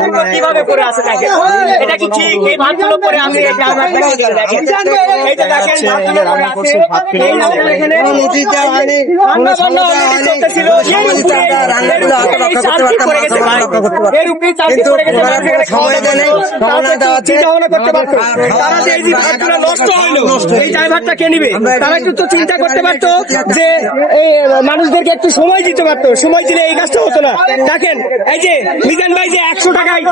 ভাতগুলো কিভাবে পরে আছে দেখেন, এটা কি ঠিক? এই ভাতগুলো পরে আছে, এই যে আমার দেখেন, এই যে দেখেন ভাতগুলো পরে আছে, এই দেখেন এখানে রান্না বান্না অলরেডি চলতেছিল, এর উপরে এই চালটি পড়ে গেছে ভাই, এর উপরে চালটি পড়ে গেছে, মানুষ এখানে খাওয়া দাওয়া নেই, তারা চিন্তা ভাবনা করতে পারতো, তারা যে এই যে ভাতগুলো নষ্ট হইলো, এই ড্রাইভারটা কে নিবে, তারা একটু তো চিন্তা করতে পারতো যে এই মানুষদেরকে একটু সময় দিতে পারতো, সময় দিলে এই কাজটা হতো না। দেখেন এই যে মিজান ভাই যে 100 টাকায়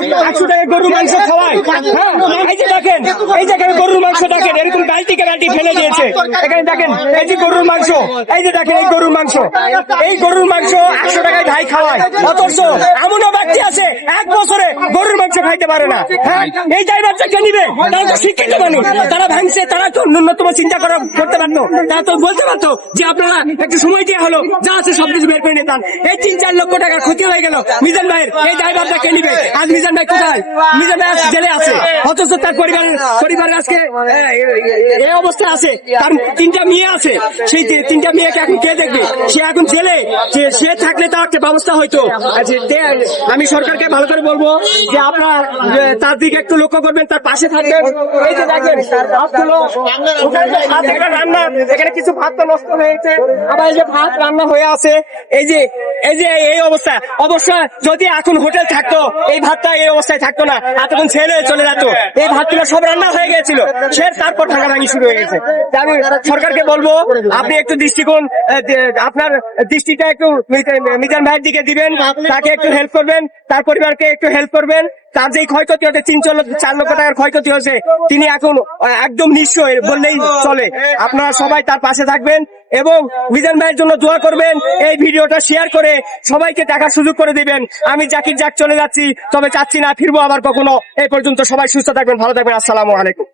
গরুর মাংস খাওয়ায়, হ্যাঁ এই যে দেখেন, এই যে গরুর মাংস দেখেন এরকম বালতিকে বালতি ফেলে দিয়েছে, এখানে দেখেন এই যে গরুর মাংস, এই যে দেখেন এই গরুর মাংস, এই গরুর মাংস 100 টাকায় ভাই খাওয়ায়, অথচ এমনও ব্যক্তি আছে 1 বছরে গরুর মাংস খাইতে পারে না। হ্যাঁ এই ড্রাইভারটা কে নিবে? তারা তো শিক্ষিত মানুষ, তারা ভাঙছে, তারা তো ন্যূনতম চিন্তা করতে পারতো, তারা তো বলতে পারতো যে আপনারা একটু সময় দিয়ে হলো যা আছে সবকিছু বের করে নিতাম। এই 3-4 লক্ষ টাকা ক্ষতি হয়ে গেল মিজান ভাইয়ের, এই ড্রাইভারটা কে নিবে? আজ মিজান ভাই কোথায়? মিজান ভাই জেলে আছে, অথচ তার পরিবারের আজকে এই অবস্থা আছে, তার 3টা মেয়ে আছে, সেই 3টা মেয়েকে এখন কে দেখবে? সে এখন জেলে, সে থাকলে তার একটা ব্যবস্থা হয়তো। আমি সরকারকে ভালো করে বলবো যে আপনারা তার দিকে একটু লক্ষ্য করবেন, তার পাশে থাকবেন। এই যে দেখেন ভাতগুলো, রান্না, এখানে কিছু ভাত তো নষ্ট হয়েছে, আবার এই যে ভাত রান্না হয়ে আছে, এই যে এই অবস্থা। অবশ্য যদি এখন হোটেল থাকতো এই ভাতটা এই অবস্থায় থাকতো না, এতক্ষণ ছেড়ে চলে যেত, এই ভাতগুলো সব রান্না হয়ে গেছিল, সে তারপর ভাঙাভাঙি শুরু হয়ে গেছে। আমি সরকারকে বলবো আপনি একটু দৃষ্টিকোণ, আপনার দৃষ্টিটা একটু মিজান ভাইয়ের দিকে দিবেন, তাকে একটু হেল্প করবেন, তার পরিবারকে একটু হেল্প করবেন। তার যে ক্ষয়ক্ষতি হচ্ছে 3-4 লক্ষ টাকার ক্ষয়ক্ষতি হয়েছে, তিনি এখন একদম নিঃস্ব বললেই চলে। আপনারা সবাই তার পাশে থাকবেন এবং মিজান ভাইয়ের জন্য দোয়া করবেন, এই ভিডিওটা শেয়ার করে সবাইকে দেখার সুযোগ করে দিবেন। আমি জাকির জাক চলে যাচ্ছি, তবে চাচ্ছি না ফিরবো আবার কখনো। এই পর্যন্ত সবাই সুস্থ থাকবেন, ভালো থাকবেন, আসসালামু আলাইকুম।